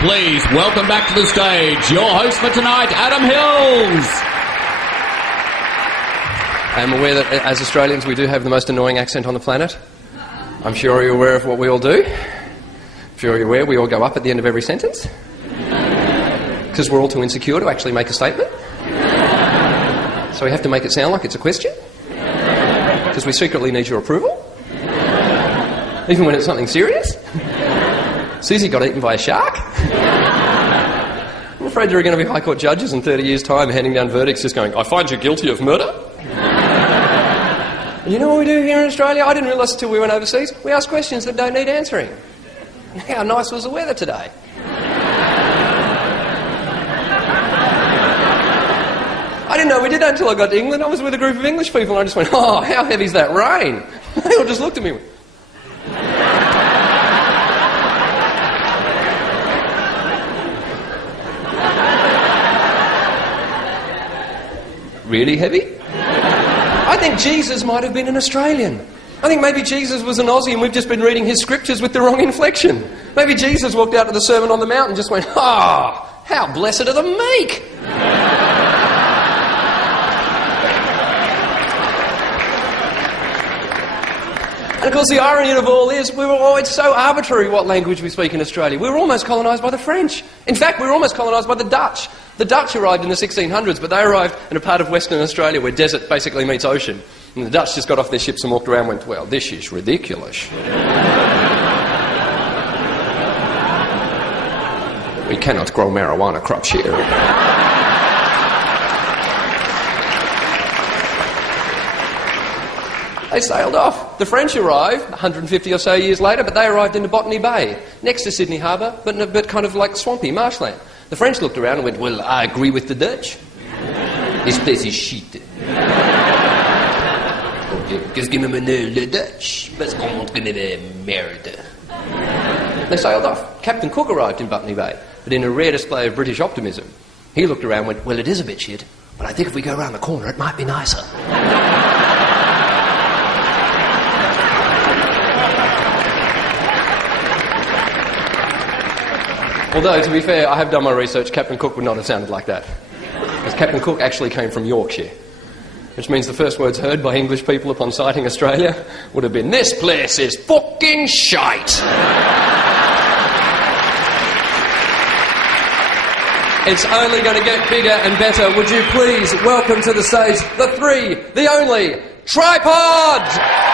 please welcome back to the stage your host for tonight, Adam Hills. I am aware that as Australians we do have the most annoying accent on the planet. I'm sure you're aware of what we all do. I'm sure you're aware we all go up at the end of every sentence. Because we're all too insecure to actually make a statement. So we have to make it sound like it's a question. Because we secretly need your approval. Even when it's something serious. Susie got eaten by a shark. I'm afraid you're going to be High Court judges in 30 years' time handing down verdicts just going, I find you guilty of murder. And you know what we do here in Australia? I didn't realise until we went overseas. We ask questions that don't need answering. How nice was the weather today? I didn't know we did that until I got to England. I was with a group of English people and I just went, oh, how heavy's that rain? They all just looked at me and went, really heavy? I think Jesus might have been an Australian. I think maybe Jesus was an Aussie and we've just been reading his scriptures with the wrong inflection. Maybe Jesus walked out to the Sermon on the Mount and just went, ah, how blessed are the meek. And of course the irony of all is we were always so arbitrary what language we speak in Australia. We were almost colonised by the French. In fact, we were almost colonised by the Dutch. The Dutch arrived in the 1600s, but they arrived in a part of Western Australia where desert basically meets ocean. And the Dutch just got off their ships and walked around and went, well, this is ridiculous. We cannot grow marijuana crops here. They sailed off. The French arrived 150 or so years later, but they arrived into Botany Bay, next to Sydney Harbour, but kind of like swampy marshland. The French looked around and went, well, I agree with the Dutch. This place is shit. Qu'est-ce que me le Dutch? Parce qu'on montre que de merde. They sailed off. Captain Cook arrived in Botany Bay, but in a rare display of British optimism. He looked around and went, well, it is a bit shit, but I think if we go around the corner, it might be nicer. Although, to be fair, I have done my research, Captain Cook would not have sounded like that. Because Captain Cook actually came from Yorkshire. Which means the first words heard by English people upon sighting Australia would have been, this place is fucking shite. It's only going to get bigger and better. Would you please welcome to the stage the three, the only, Tripod!